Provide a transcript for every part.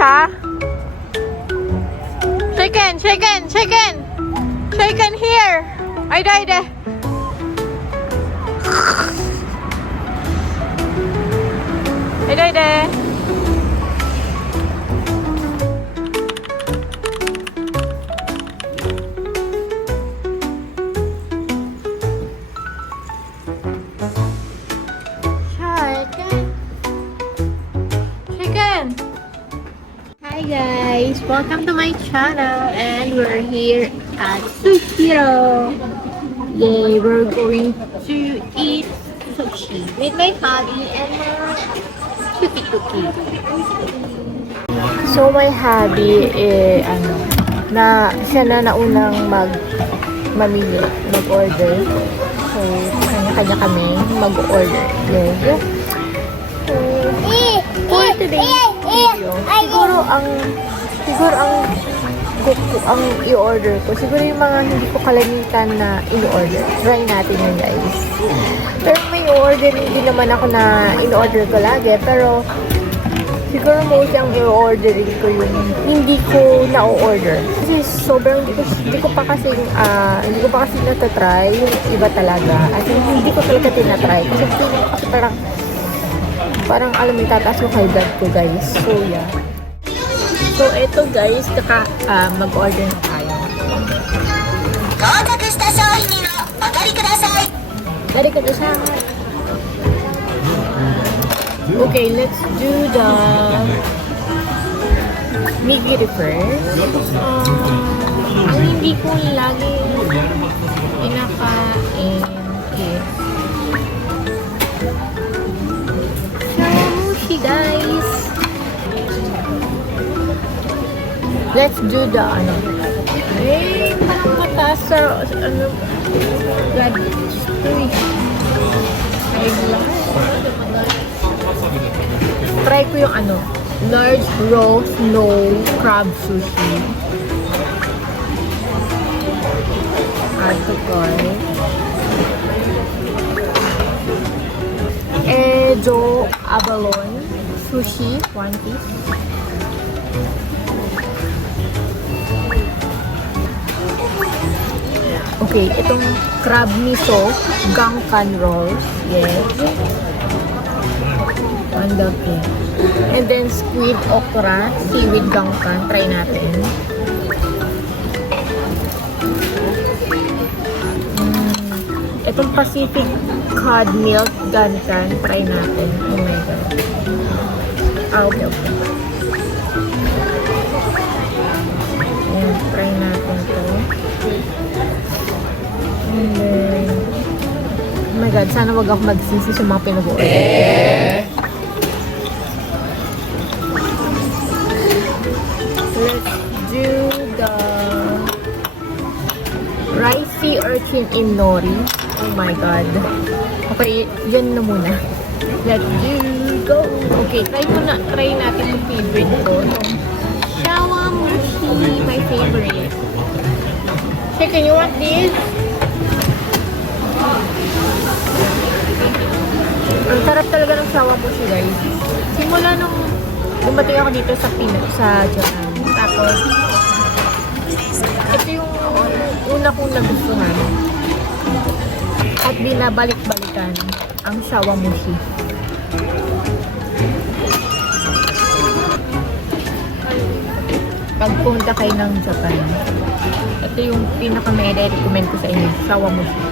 siya. Chicken, chicken, chicken. Chicken here. Ay, de. Ay, de. Chicken. Hi guys, welcome to my channel, and we're here at Sushiro. Yay, we're going to eat sushi with my hubby and my cookie. So my hubby, siya na naunang mag-order. So, kanya-kanya kami mag-order. Yes. So, for today's video, siguro ang i-order ko, siguro yung mga hindi ko kalimitan na i-order. Try natin yun, guys. Pero may i-order din naman ako na in-order ko lagi, pero siguro most ang i-orderin ko yung hindi ko na-order. Kasi sobrang hindi ko pa kasi natatry yung iba talaga. At hindi ko talaga tinatry. Kasi feeling ko kasi parang alam mo, tataas yung high blood ko, guys. So, yeah. So, eto guys, mag-order na tayo. Okay, let's do the nigiri first. Ang hindi ko lagi pinakain is shawamushi, guys. Let's do the parang mataas sa blood. Try ko yung large raw snow crab sushi. Edo abalone sushi, 1 piece. Okay, itong crab miso gangkan rolls. Yes. Wonderful. And then squid okra, seaweed gangkan. Try natin. Itong Pacific cod milk gangkan. Try natin. Oh my god. Okay. Ayan, try natin to. And then, oh my god, sana wag ako magsisi sa mga pinag-order. Let's do the rice sea urchin in nori. Oh my god. Okay, yan na muna. Let's go. Okay, try natin yung favorite ko. Shawamushi, my favorite. Chicken, you want this? Ang sarap talaga ng shawamushi, guys. Simula nung dumating ako dito sa Japan. Tapos, ito yung una kong nagustuhan. At binabalik-balikan ang shawamushi. Pag punta kayo ng Japan, ito yung pinaka-recommend ko sa inyo, shawamushi.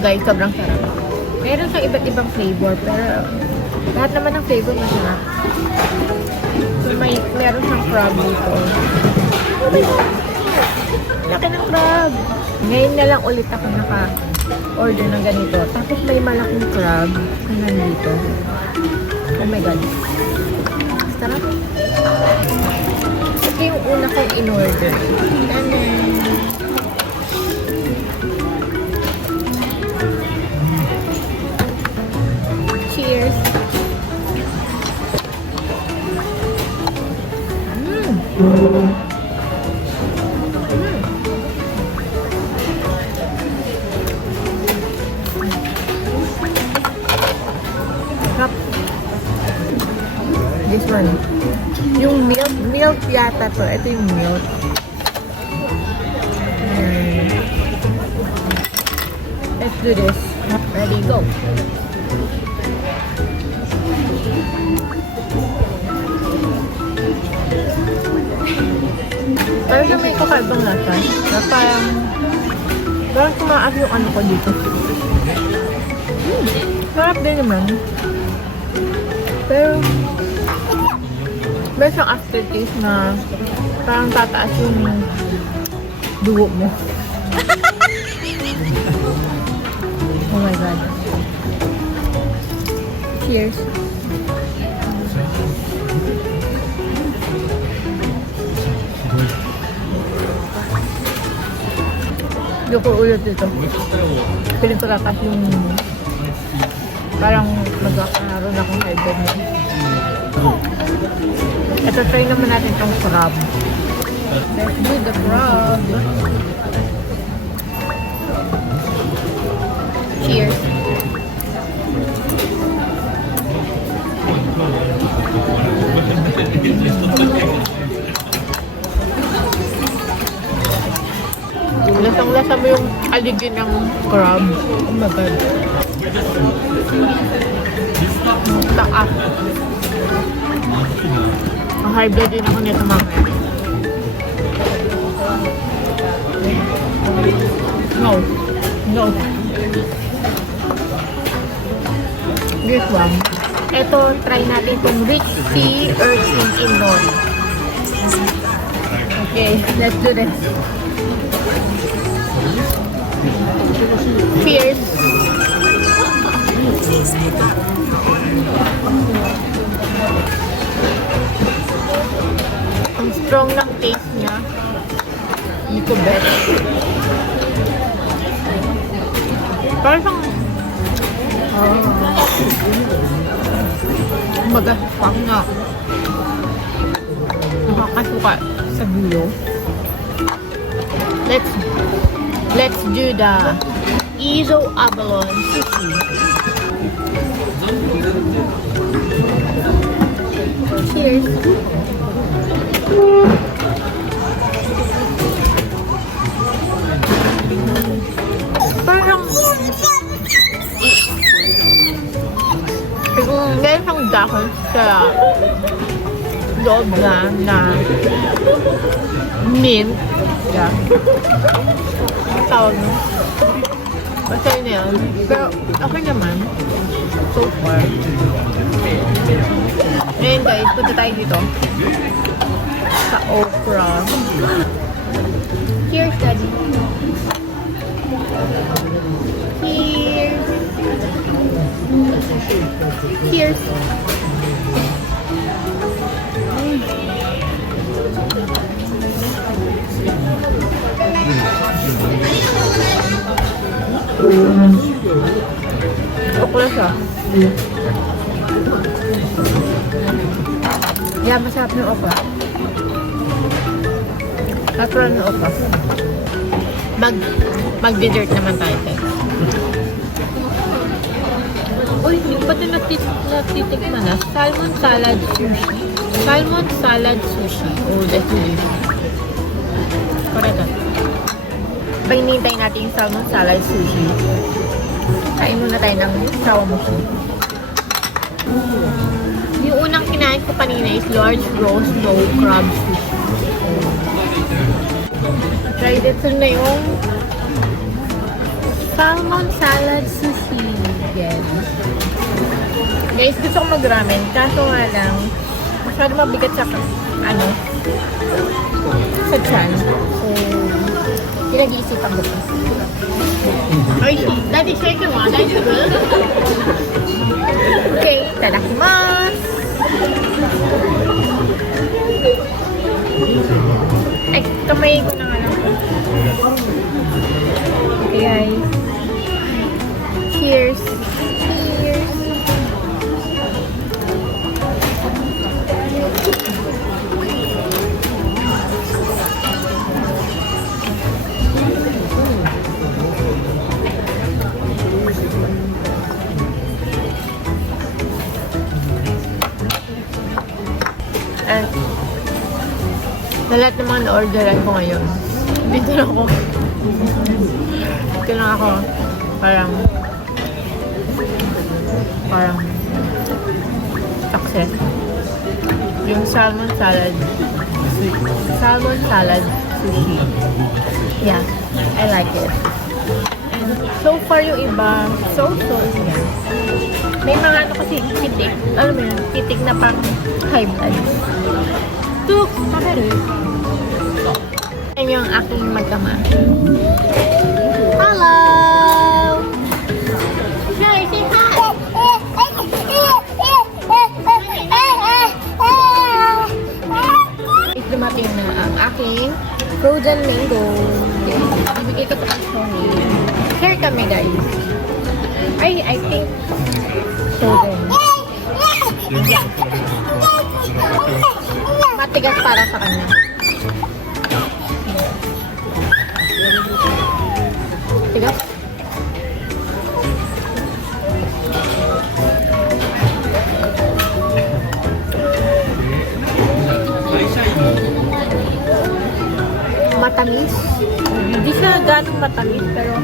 Guys, sobrang sarap. Meron siyang iba't ibang flavor, pero lahat naman ng flavor masarap. So, meron siyang crab dito. Oh my God! Laki ng crab! Ngayon na lang ulit ako naka-order ng ganito. Tapos may malaking crab na nandito. Oh my God! Sarap. Ito yung una kong in-order. And then, cheers! This one. Yung milk yata to. Ito yung milk. Ayan. Let's do this. Ready, go. Parang sa may kakaibang lasa. Na parang tumaas yung ano ko dito. Sarap din naman. Pero meron siyang aftertaste na parang tataas yung dugo mo. Oh my god. Cheers. Hindi ko ulit dito. Piling ko tataas yung parang magkakaroon akong high blood mo. Ito, try naman natin itong crab. Let's do the crab. Cheers. Lasang-lasa mo yung aligin ng crab. Oh my god. Taas. Ang high blood din ako nito mamaya. No. No. This one. Ito, try natin itong rich sea urchin in nori. Okay, let's do this. Cheers! Ang strong ng taste niya. Ito best. Parang magaspang nga. Nakakasuka sa gulo. Let's do the Izo Abalone sushi. Cheers. Parang meron siyang dahon sa loob na mint. Yeah. Ang tawag mo. Basta yun yan. Pero okay naman. So far. Ngayon guys, punta tayo dito. Sa okra. Cheers, Daddy. Cheers. Cheers. Okra siya. Yeah, masarap ng okra. Natural na okra. Mag-dessert naman tayo. Uy, hindi pa din natitikman na. Salmon salad sushi. Salmon salad sushi. Oh, that's delicious. Parang hinihintay natin yung salmon salad sushi. Kain muna tayo ng sawamushi. Yung unang kinain ko kanina is large roast snow crab sushi. Try dito na yung salmon salad sushi. Yes. Guys, gusto ko mag-ramen. Kaso nga lang, masyado mabigat sa sa tiyan. So, pinag-iisipan ko pa. Ay, Daddy, shake it one. That's good. Okay, tadakimasu. Ay, kamay ko na nga lang. Okay, guys. Cheers. Cheers. And Sa lahat ng mga na-orderan ko ngayon, dito na ako. Dito na ako. Parang success. Yung salmon salad sushi. Yeah, I like it. And so far yung iba, so yeah. May mga ano kasi pitik. Ano mo yun? Pitik na pang high blood. Tuk! Yan yung aking magkama. Hello! Say hi! Dumating na ang aking frozen mango. Ibigay ko ito ang Sony. Share kami, guys. I think frozen. Matigas para sa kanya. Tigas? Matamis. Hindi siya ganong matamis, pero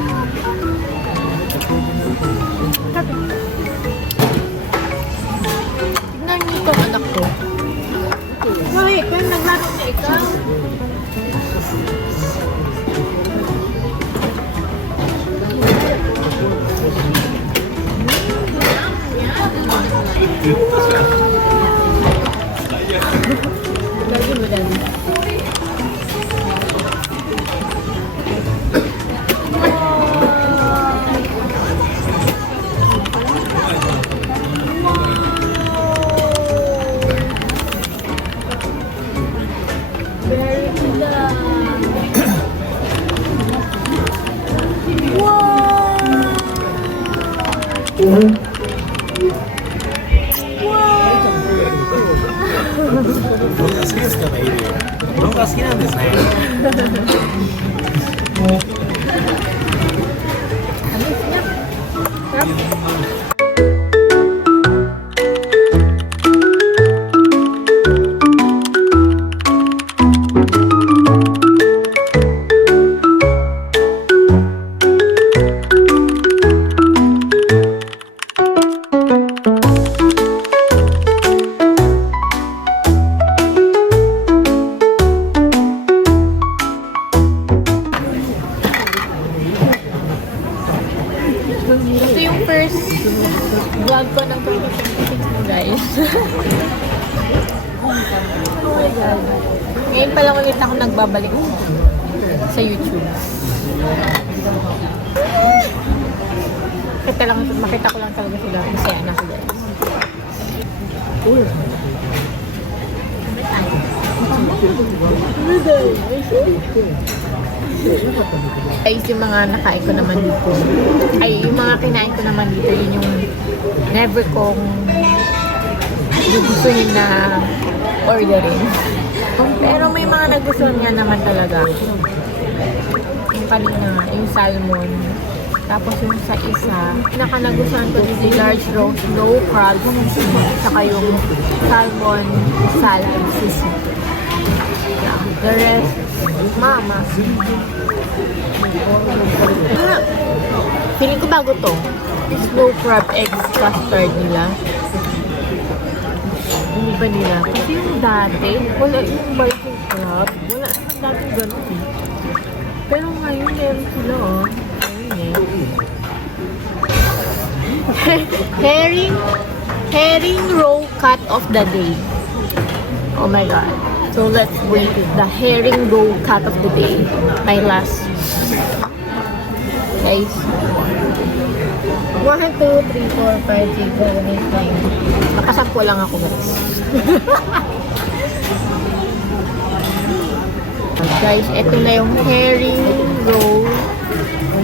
tignan niyo itong anak ko. Wait, kaya naglaro na ikaw. Lagi mo dyan. Ito yung first vlog ko ng 2026 mo, guys. Oh my God. Ngayon pa lang ulit ako nagbabalik sa YouTube. Makita ko lang talaga sila. Masaya na ako, guys. Guys, yung mga nakain ko naman dito, yung mga kinain ko naman dito, yun yung never kong gugustuhin na orderin. Pero may mga nagustuhan nga naman talaga. Yung kanina, yung salmon. Tapos yung sa isa, nagustuhan ko din yung large roast, no crab, saka yung salmon salad sisig. The rest, mama. Feeling ko bago to. Snow crab eggs custard nila. Hindi ba nila? Kasi yung dati, wala yung biting crab. Wala yung dating ganun eh. Pero ngayon, meron sila oh. Ayun eh. Herring roe cut of the day. Oh my God. So let's wait the herring roe cut of the day. My last. Guys. 1, 2, 3, 4, 5, 6, 7, 8, 9. Makasampo lang ako, guys. Guys, ito na yung herring roe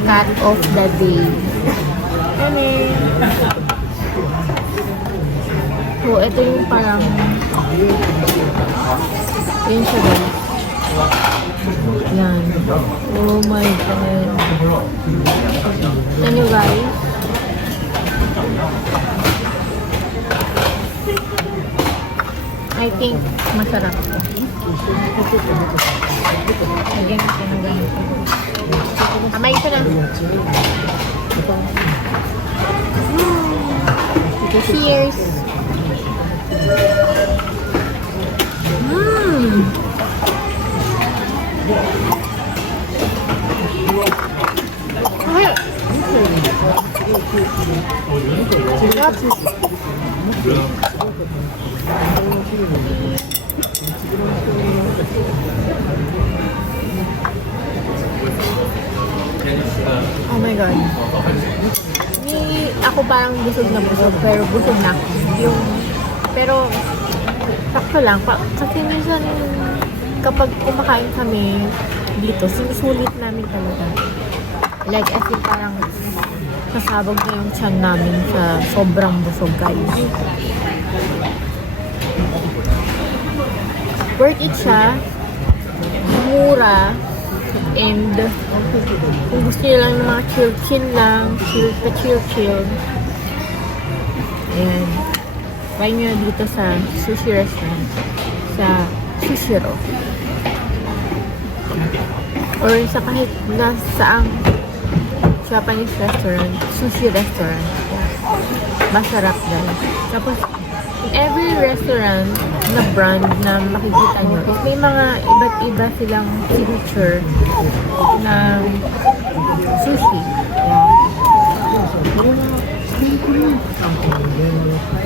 cut of the day. So, ito yung parang yun siya, guys. Yan. Oh my God. Yan yung guys. I think masarap. Lagyan natin ng ganito. Kamay ito na. Cheers! Okay. Sarap. Oh my God. Ako parang busog na busog, pero busog na. Pero, sakto lang. Kasi minsan, kapag kumakain kami dito, sinusulit namin talaga. Like, as in parang sasabog na yung tiyan namin sa sobrang busog, guys. Worth it siya. Mura. And kung gusto nyo lang ng mga chill lang, chill. Ayan. Try nyo dito sa sushi restaurant. Sa Sushiro. Or sa kahit nasaang Japanese restaurant, sushi restaurant. Masarap guys. Tapos, in every restaurant na brand na makikita nyo, is may mga iba't iba silang signature na sushi.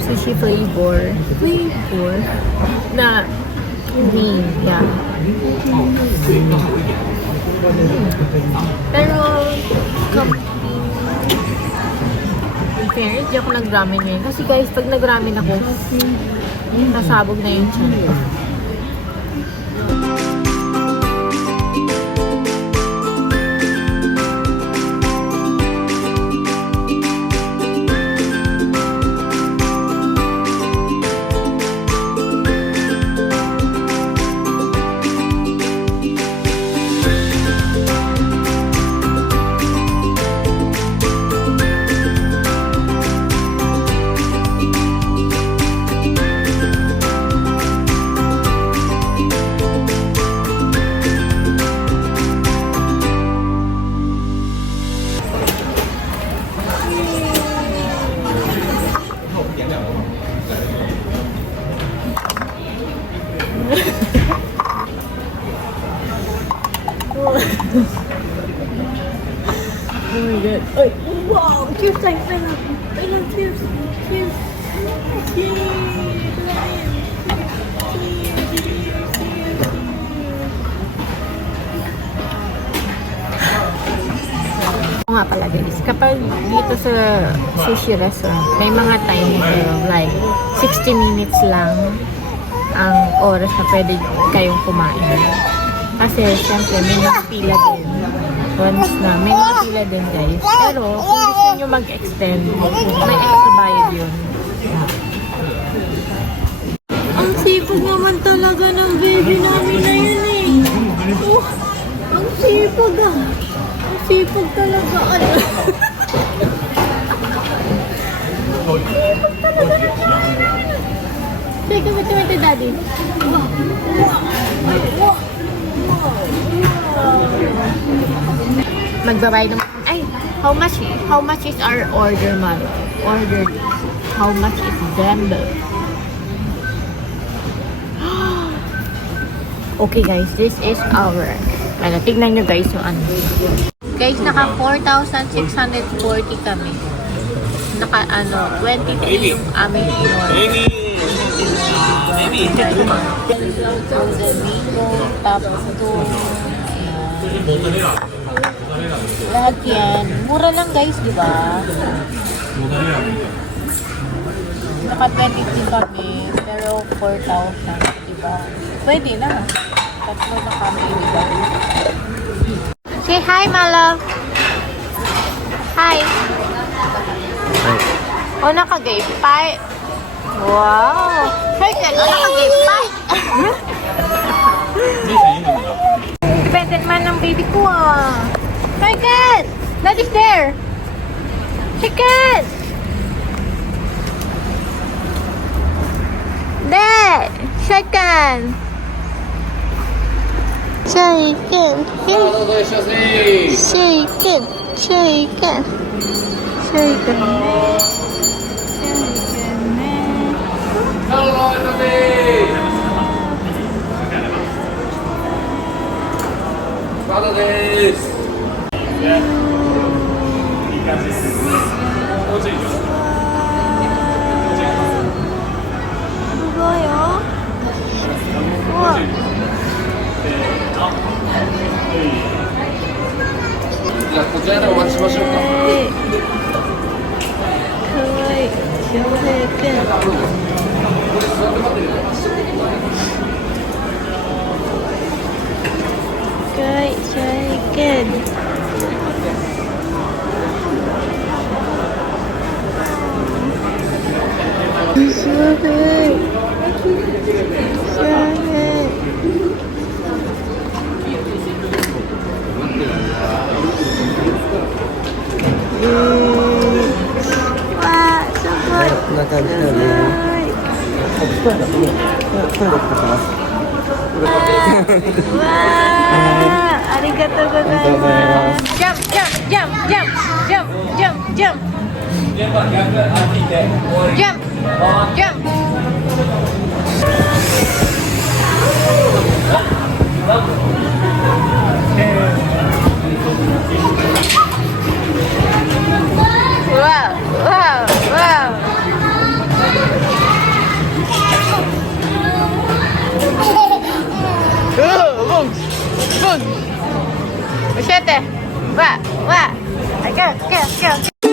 Sushi flavor na name. Yeah. Pero, in fairness, di ako nag-ramen ngayon. Kasi guys, pag nag-ramen ako, nasabog na yung tiyan ko. Oh my God. Ay, wow! Cheers tayo! I love cheers! Cheers! Oo nga pala guys, kapag dito sa sushi restaurant, may mga time like 60 minutes lang ang oras na pwede kayong kumain. Kasi syempre may mga pila din. Once na, may mga pila din guys. Pero kung gusto nyo mag-extend, may extra bayad yun. Ang sipag naman talaga ng baby namin na yun eh. Oh, ang sipag ah. Ang sipag talaga. Ano? Ang sipag talaga ng baby namin. Say, kumiti daddy. Wow. Wow. Magbabayad naman. Ay, how much is our order, man? Order. How much is Dembo? Okay guys, this is our tignan nyo guys yung ano. Guys, naka 4,640 kami. Naka 23 yung aming in-order. Tapos lahat yan. Mura lang guys, di ba? Naka 23 kami, pero 4,000, di ba? Pwede na. Tatlo na kami, di ba? Say hi, my love. Hi. O, nakagaypay. Wow. Hey, o, nakagaypay. Dependent man ng baby ko, ah. My God! Daddy's there! Chicken! Dad! Chicken! shaken. さあ、どうぞいらっしゃいませ。 shaken, shaken, shaken ね。shaken ね。さあ、どうぞいらっしゃいませ。まだです。すごいよ。うわ。じゃあ、こちらでお待ちしましょうか。かわいい。翔平くん。これ座って待ってください。かわいい。翔平くん。すごい。翔平。わあ、すごい。こんな感じだね。わあ、ありがとうございます。ジャンプ、ジャンプ、ジャンプ、ジャンプ、ジャンプ、ジャンプ、ジャンプ。ジャンプ、ジャンプ。わあ、わあ、わあ。教えて。わあ、わあ。あ、go, go, go.